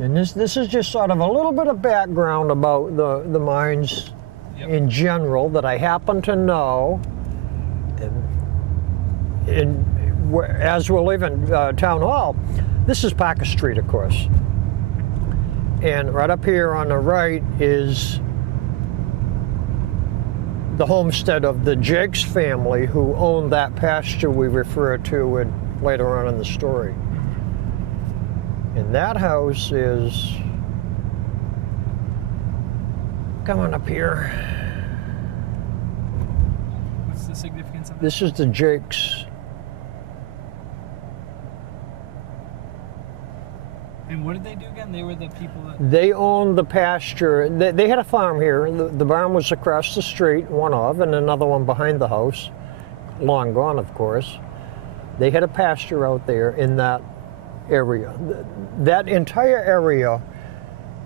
And this is just sort of a little bit of background about the mines in general that I happen to know. As we're leaving Town Hall, this is Parker Street, of course. And right up here on the right is the homestead of the Jakes family, who owned that pasture we refer to later on in the story. And that house is coming up here. What's the significance of that? This is the Jakes. And what did they do again? They were the people that... They owned the pasture. They had a farm here. The barn was across the street, one of, and another one behind the house. Long gone, of course. They had a pasture out there in that area. That entire area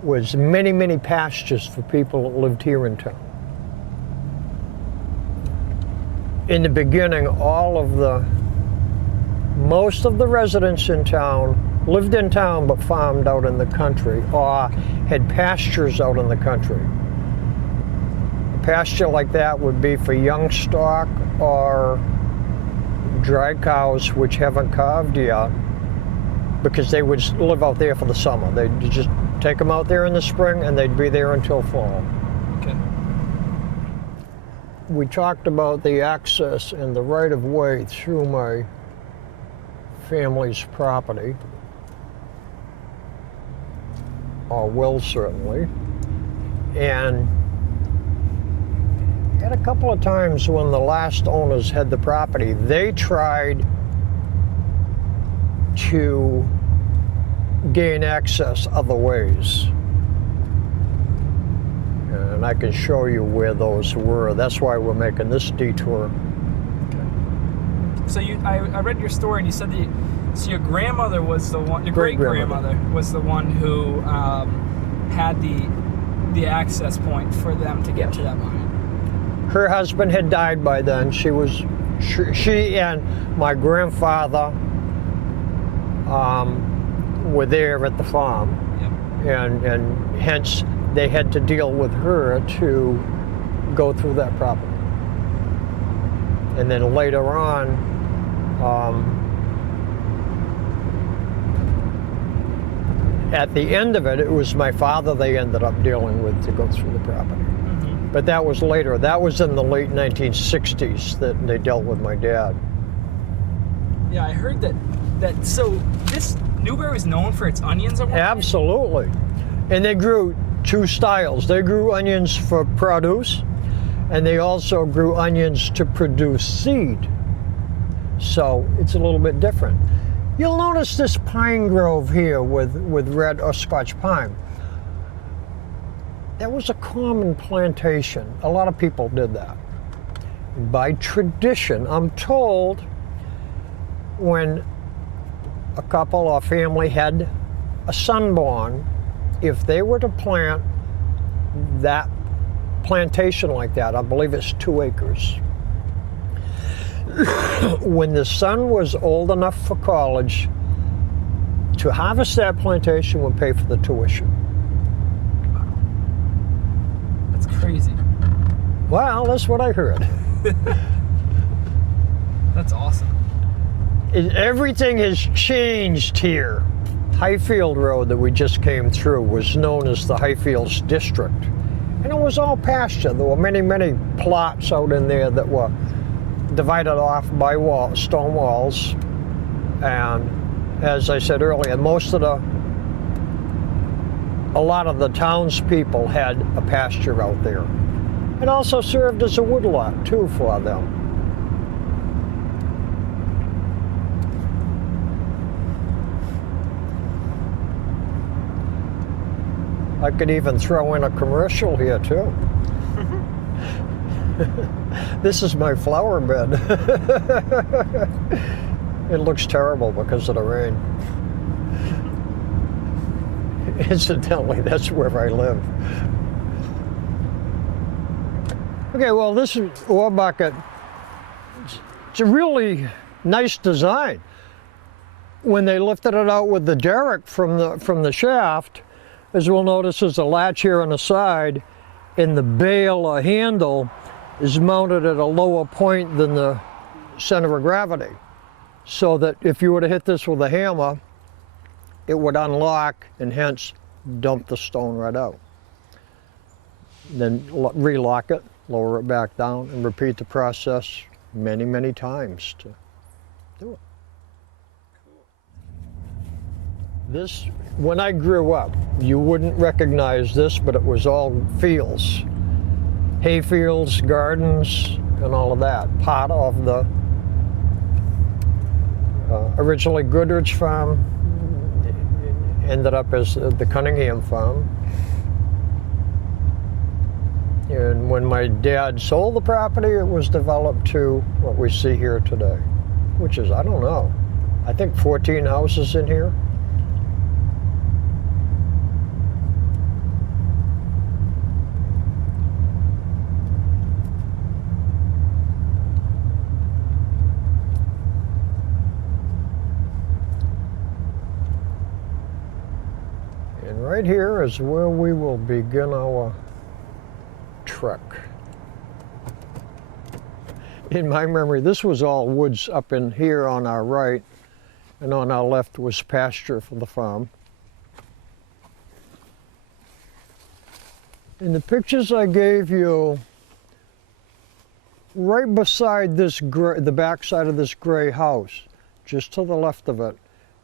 was many, many pastures for people that lived here in town. In the beginning, most of the residents in town lived in town but farmed out in the country or had pastures out in the country. A pasture like that would be for young stock or dry cows which haven't calved yet, because they would live out there for the summer. They'd just take them out there in the spring and they'd be there until fall. Okay. We talked about the access and the right-of-way through my family's property, or will certainly, and had a couple of times when the last owners had the property, they tried to gain access other ways. And I can show you where those were. That's why we're making this detour. So I read your story and you said that so your grandmother was the one, your great-grandmother was the one who had the access point for them to get to that mine. Her husband had died by then. She and my grandfather were there at the farm. Yep. And hence they had to deal with her to go through that property. And then later on, at the end of it, it was my father they ended up dealing with to go through the property. Mm-hmm. But that was later. That was in the late 1960s that they dealt with my dad. Yeah, I heard that so this Newberry was known for its onions at one point? Absolutely. And they grew two styles. They grew onions for produce, and they also grew onions to produce seed. So it's a little bit different. You'll notice this pine grove here with red or Scotch pine. That was a common plantation. A lot of people did that. By tradition, I'm told when a couple or family had a son born, if they were to plant that plantation like that, I believe it's 2 acres, when the son was old enough for college, to harvest that plantation would pay for the tuition. Wow. That's crazy. Well, that's what I heard. That's awesome. Everything has changed here. Highfield Road that we just came through was known as the Highfields District. And it was all pasture. There were many, many plots out in there that were divided off by stone walls. And as I said earlier, a lot of the townspeople had a pasture out there. It also served as a woodlot too for them. I could even throw in a commercial here too. This is my flower bed. It looks terrible because of the rain. Incidentally, that's where I live. Okay, well, this is ore bucket. It's a really nice design. when they lifted it out with the derrick from the shaft, as we'll notice, there's a latch here on the side, and the bail or handle is mounted at a lower point than the center of gravity, so that if you were to hit this with a hammer, it would unlock and hence dump the stone right out. Then relock it, lower it back down, and repeat the process many, many times to do it. This, when I grew up, you wouldn't recognize this, but it was all fields. Hay fields, gardens, and all of that. Part of the originally Goodrich Farm, ended up as the Cunningham Farm. And when my dad sold the property, it was developed to what we see here today, which is, I don't know, I think 14 houses in here. And right here is where we will begin our trek. In my memory, this was all woods up in here on our right, and on our left was pasture for the farm. In the pictures I gave you, right beside this the back side of this gray house, just to the left of it,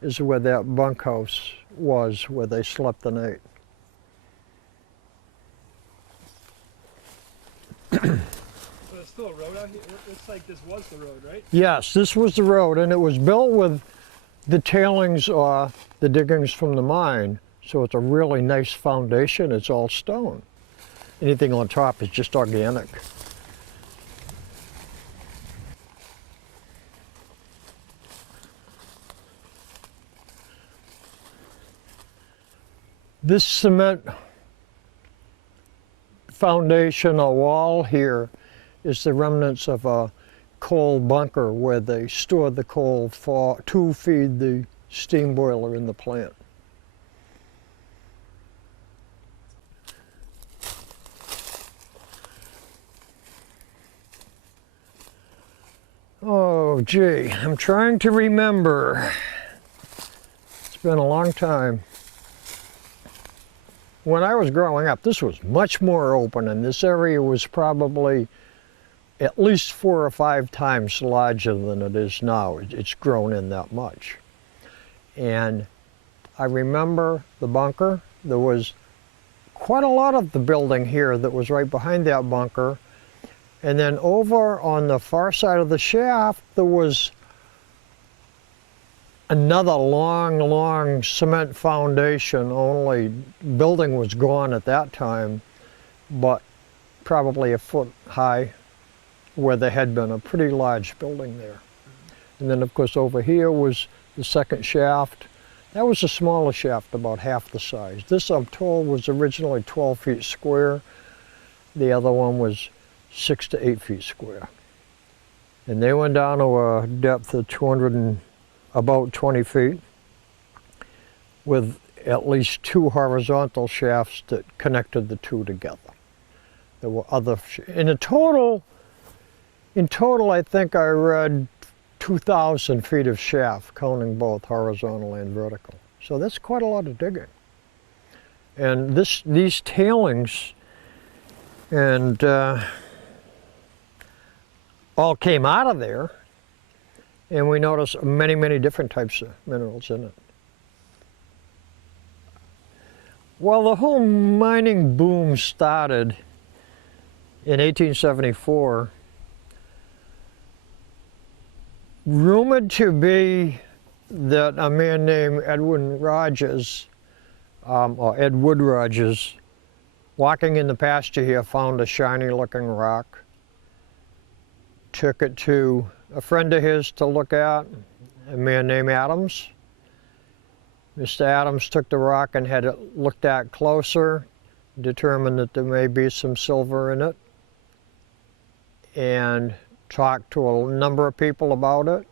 is where that bunkhouse was, where they slept the night. There's still a road out here? It looks like this was the road, right? Yes, this was the road, and it was built with the tailings or the diggings from the mine, so it's a really nice foundation. It's all stone. Anything on top is just organic. This cement foundation or wall here is the remnants of a coal bunker where they stored the coal to feed the steam boiler in the plant. Oh, gee, I'm trying to remember. It's been a long time. When I was growing up, this was much more open, and this area was probably at least 4 or 5 times larger than it is now. It's grown in that much. And I remember the bunker. There was quite a lot of the building here that was right behind that bunker. And then over on the far side of the shaft, there was another long cement foundation. Only building was gone at that time, but probably a foot high, where there had been a pretty large building there. And then of course over here was the second shaft. That was a smaller shaft, about half the size. This, I'm told, was originally 12 feet square. The other one was 6 to 8 feet square. And they went down to a depth of about 20 feet, with at least 2 horizontal shafts that connected the two together. There were other, in total, I think I read 2,000 feet of shaft, counting both horizontal and vertical. So that's quite a lot of digging. And these tailings and all came out of there, and we noticed many different types of minerals in it. Well, the whole mining boom started in 1874, rumored to be that a man named Edwin Rogers, or Ed Wood Rogers, walking in the pasture here, found a shiny looking rock, took it to a friend of his to look at, a man named Adams. Mr. Adams took the rock and had it looked at closer, determined that there may be some silver in it, and talked to a number of people about it.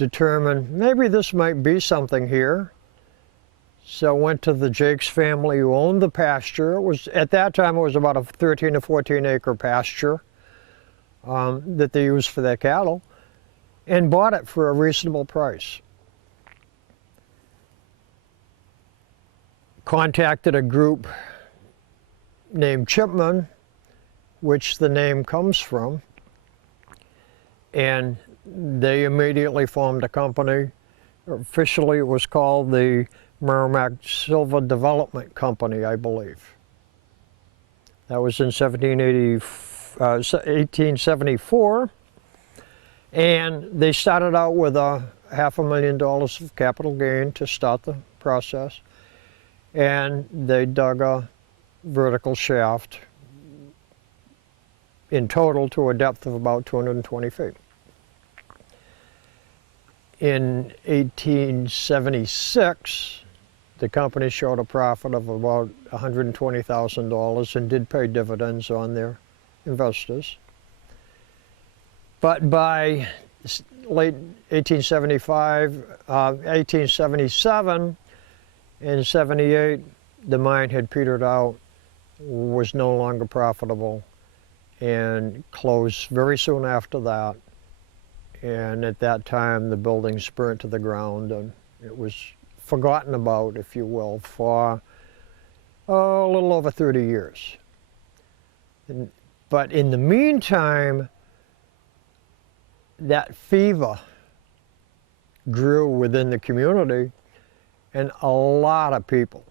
determined maybe this might be something here. So went to the Jakes family who owned the pasture. It was, at that time, it was about a 13 to 14 acre pasture that they used for their cattle, and bought it for a reasonable price. Contacted a group named Chipman, which the name comes from, and they immediately formed a company. Officially, it was called the Merrimack Silver Development Company, I believe. That was in 1874, and they started out with $500,000 of capital gain to start the process, and they dug a vertical shaft in total to a depth of about 220 feet. In 1876, the company showed a profit of about $120,000 and did pay dividends on their investors. But by late 1875, 1877, and 78, the mine had petered out, was no longer profitable, and closed very soon after that. And at that time, the buildings burnt to the ground, and it was forgotten about, if you will, for a little over 30 years. But in the meantime, that fever grew within the community, and a lot of people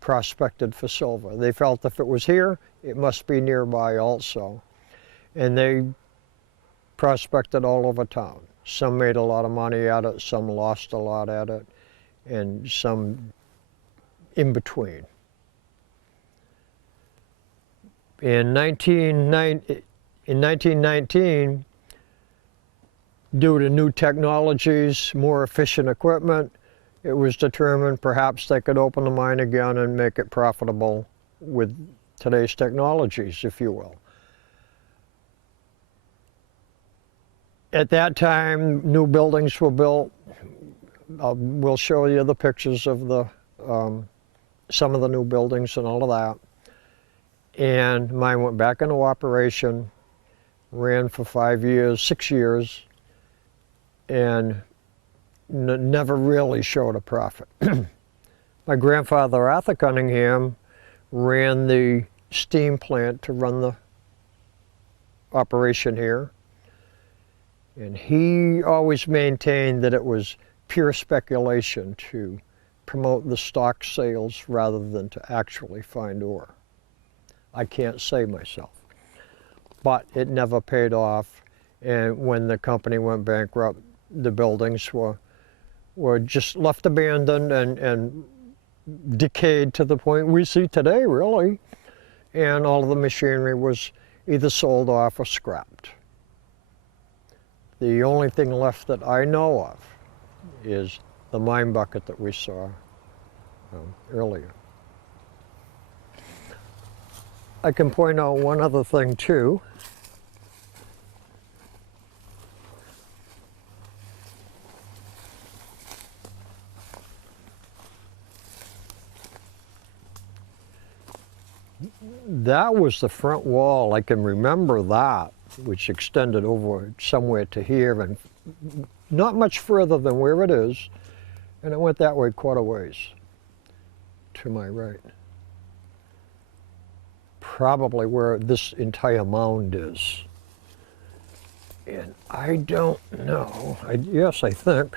prospected for silver. They felt if it was here, it must be nearby also. And they prospected all over town. Some made a lot of money at it, some lost a lot at it, and some in between. In 1919, due to new technologies, more efficient equipment, it was determined perhaps they could open the mine again and make it profitable with today's technologies, if you will. At that time, new buildings were built. We'll show you the pictures of the some of the new buildings and all of that. And mine went back into operation, ran for 5 years, 6 years, and never really showed a profit. My grandfather, Arthur Cunningham, ran the steam plant to run the operation here. And he always maintained that it was pure speculation to promote the stock sales rather than to actually find ore. I can't say myself. But it never paid off. And when the company went bankrupt, the buildings were just left abandoned and decayed to the point we see today, really. And all of the machinery was either sold off or scrapped. The only thing left that I know of is the mine bucket that we saw earlier. I can point out one other thing too. That was the front wall. I can remember that, which extended over somewhere to here and not much further than where it is. And it went that way quite a ways to my right. Probably where this entire mound is. And I don't know. Yes, I think.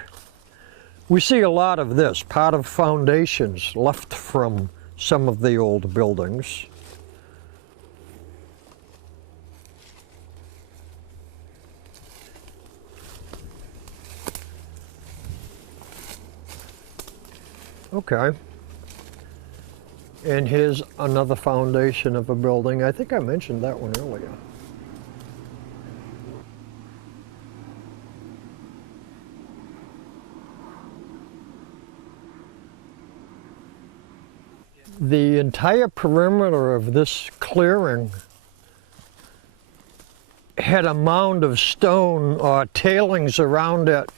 We see a lot of this, part of foundations left from some of the old buildings. Okay. And here's another foundation of a building. I think I mentioned that one earlier. The entire perimeter of this clearing had a mound of stone or tailings around it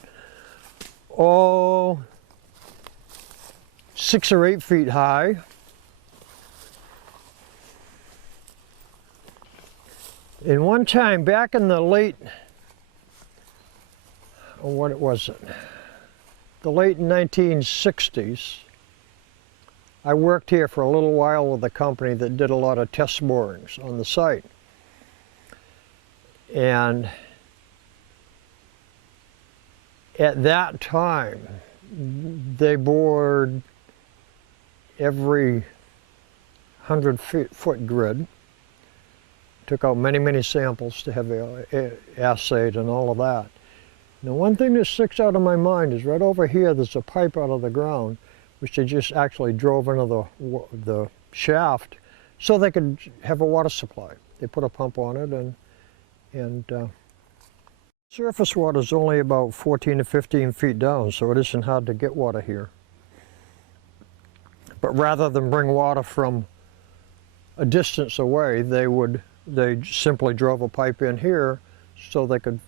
oh, 6 or 8 feet high. And one time back in the late, what was it? The late 1960s, I worked here for a little while with a company that did a lot of test borings on the site. And at that time, they bored every 100-foot grid, took out many, many samples to have assayed and all of that. Now, one thing that sticks out of my mind is right over here, there's a pipe out of the ground, which they just actually drove into the shaft so they could have a water supply. They put a pump on it, and surface water is only about 14 to 15 feet down, so it isn't hard to get water here. But rather than bring water from a distance away, they simply drove a pipe in here so they could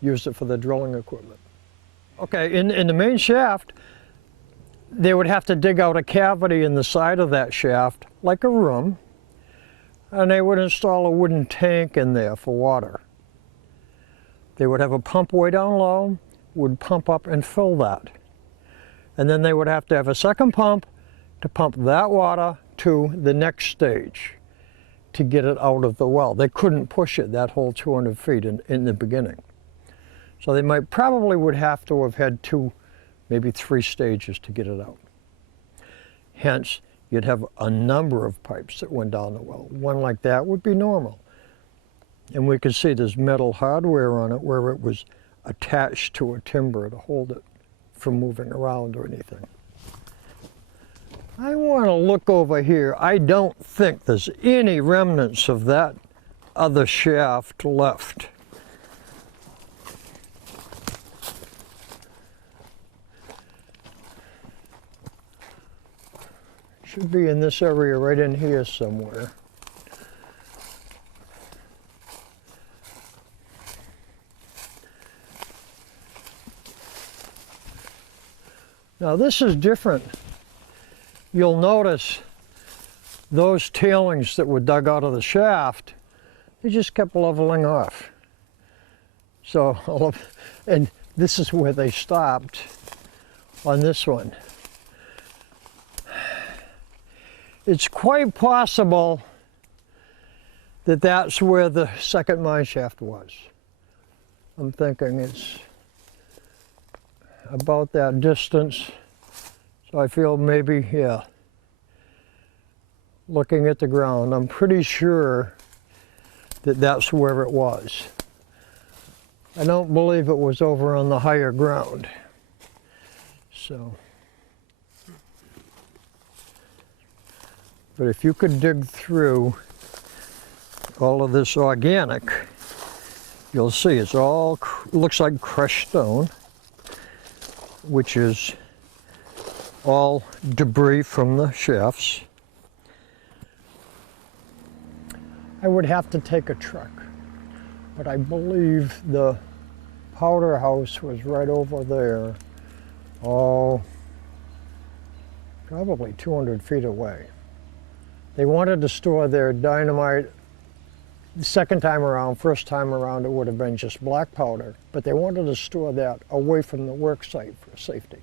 use it for the drilling equipment. Okay, in the main shaft, they would have to dig out a cavity in the side of that shaft, like a room, and they would install a wooden tank in there for water. They would have a pump way down low, would pump up and fill that. And then they would have to have a second pump to pump that water to the next stage to get it out of the well. They couldn't push it that whole 200 feet in the beginning. So they probably would have to have had 2, maybe 3 stages to get it out. Hence, you'd have a number of pipes that went down the well. One like that would be normal. And we could see there's metal hardware on it where it was attached to a timber to hold it from moving around or anything. I want to look over here. I don't think there's any remnants of that other shaft left. Should be in this area right in here somewhere. Now this is different. You'll notice those tailings that were dug out of the shaft, they just kept leveling off. So, and this is where they stopped on this one. It's quite possible that that's where the second mine shaft was. I'm thinking it's about that distance. So I feel maybe, yeah, looking at the ground, I'm pretty sure that that's where it was. I don't believe it was over on the higher ground. So. But if you could dig through all of this organic, you'll see it's all looks like crushed stone, which is all debris from the shafts. I would have to take a truck, but I believe the powder house was right over there, oh, probably 200 feet away. They wanted to store their dynamite the second time around. First time around it would have been just black powder, but they wanted to store that away from the work site for safety.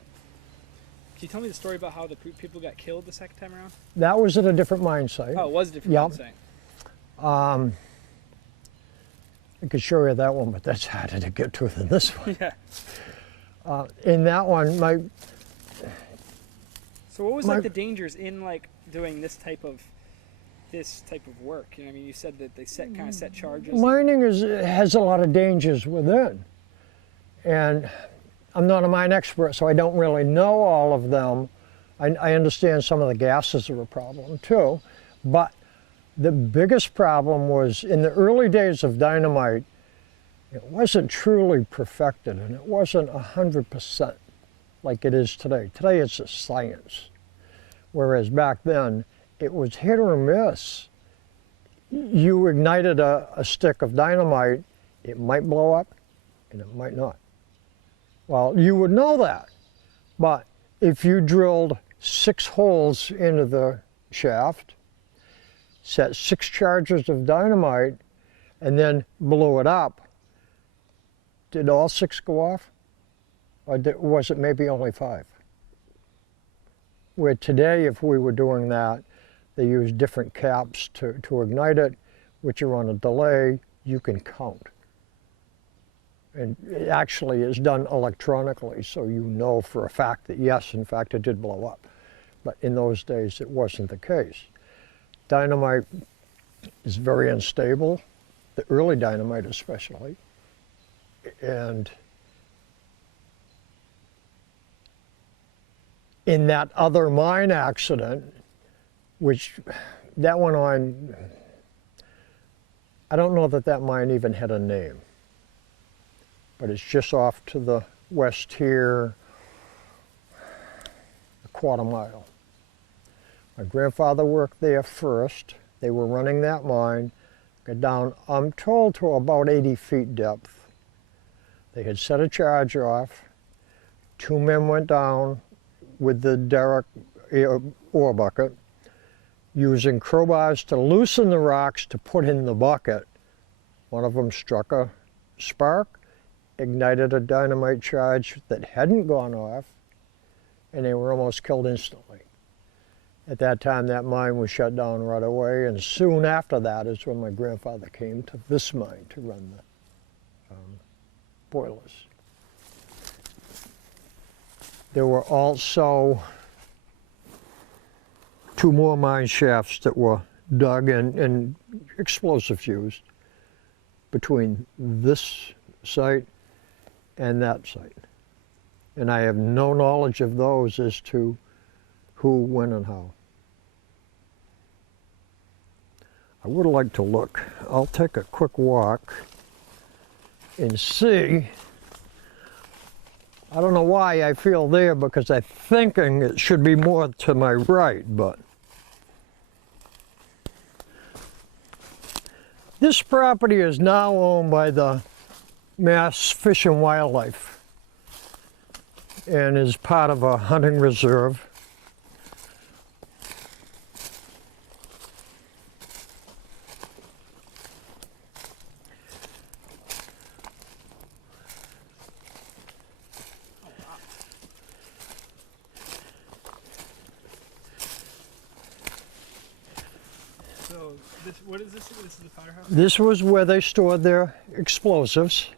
Can you tell me the story about how the people got killed the second time around? That was at a different mine site. Oh, it was a different mine site. I could show you that one, but that's harder to get to than this one. Yeah. In that one, So what was like the dangers in like doing this type of work? You know, I mean, you said that they kind of set charges. Mining has a lot of dangers within, and I'm not a mine expert, so I don't really know all of them. I understand some of the gases are a problem too, but the biggest problem was in the early days of dynamite, it wasn't truly perfected, and it wasn't 100% like it is today. Today it's a science, whereas back then it was hit or miss. You ignited a stick of dynamite, it might blow up and it might not. Well, you would know that But if you drilled 6 holes into the shaft, set 6 charges of dynamite, and then blew it up, did all 6 go off? Or was it maybe only 5? Where today, if we were doing that, they use different caps to ignite it, which are on a delay, you can count. And it actually is done electronically, so you know for a fact that yes, in fact, it did blow up. But in those days, it wasn't the case. Dynamite is very unstable, the early dynamite especially, and in that other mine accident, which that went on, I don't know that that mine even had a name, but it's just off to the west here, a quarter mile. My grandfather worked there first. They were running that mine, got down, I'm told, to about 80 feet depth. They had set a charge off. 2 men went down with the derrick ore bucket, using crowbars to loosen the rocks to put in the bucket. One of them struck a spark, ignited a dynamite charge that hadn't gone off, and they were almost killed instantly. At that time, that mine was shut down right away, and soon after that is when my grandfather came to this mine to run the boilers. There were also 2 more mine shafts that were dug and explosives used between this site and that site. And I have no knowledge of those as to who, when, and how. I would like to look. I'll take a quick walk and see. I don't know why I feel there, because I'm thinking it should be more to my right, but this property is now owned by the Mass Fish and Wildlife and is part of a hunting reserve. So what is this? This is the firehouse? This was where they stored their explosives.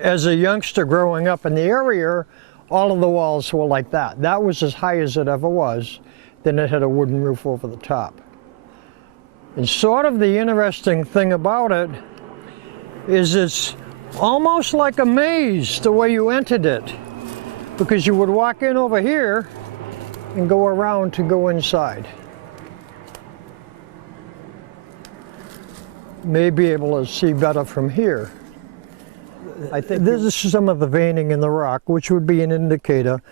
As a youngster growing up in the area, all of the walls were like that. That was as high as it ever was. Then it had a wooden roof over the top. And sort of the interesting thing about it is it's almost like a maze the way you entered it, because you would walk in over here and go around to go inside. May be able to see better from here. I think this is some of the veining in the rock, which would be an indicator.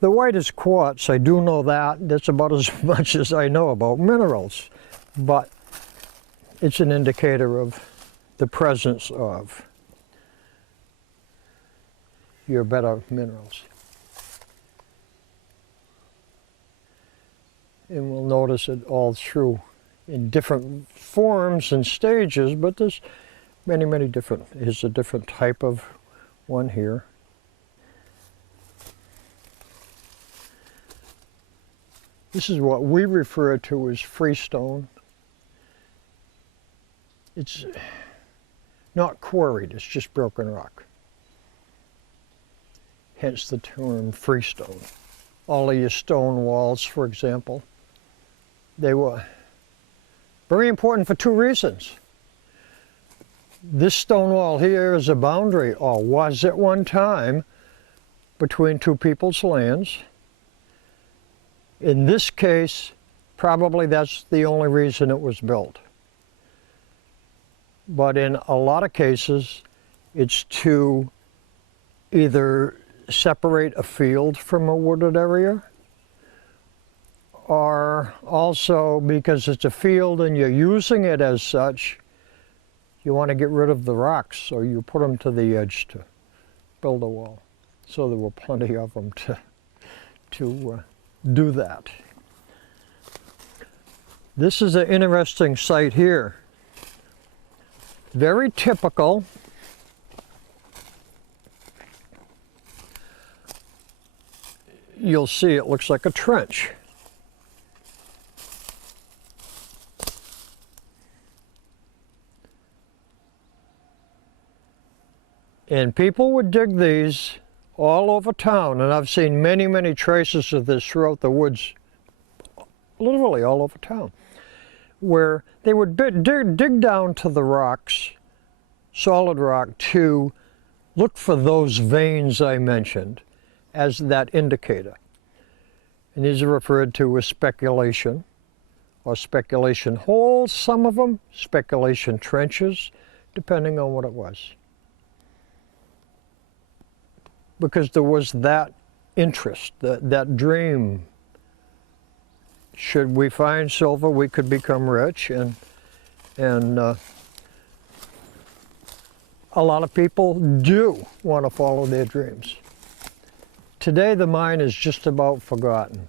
The white is quartz, I do know that. That's about as much as I know about minerals. But it's an indicator of the presence of your better minerals. And we'll notice it all through in different forms and stages, but there's many, many different. Here's a different type of one here. This is what we refer to as freestone. It's not quarried, it's just broken rock. Hence the term freestone. All of your stone walls, for example, they were very important for 2 reasons. This stone wall here is a boundary, or was at one time, between 2 people's lands. In this case, probably that's the only reason it was built. But in a lot of cases, it's to either separate a field from a wooded area, or also because it's a field and you're using it as such, you want to get rid of the rocks, so you put them to the edge to build a wall. So there were plenty of them to do that. This is an interesting site here. Very typical. You'll see it looks like a trench. And people would dig these all over town, and I've seen many, many traces of this throughout the woods, literally all over town, where they would dig down to the rocks, solid rock, to look for those veins I mentioned as that indicator. And these are referred to as speculation or speculation holes, some of them, speculation trenches, depending on what it was. Because there was that interest, that dream. Should we find silver, we could become rich, and a lot of people do want to follow their dreams. Today the mine is just about forgotten,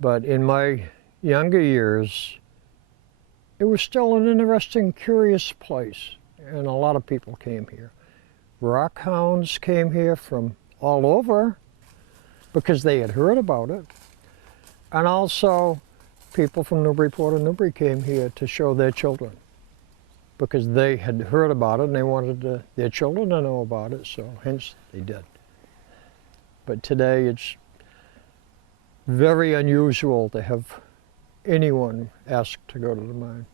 but in my younger years, it was still an interesting, curious place, and a lot of people came here. Rock hounds came here from all over because they had heard about it. And also people from Newburyport and Newbury came here to show their children because they had heard about it and they wanted their children to know about it, so hence they did. But today it's very unusual to have anyone ask to go to the mine.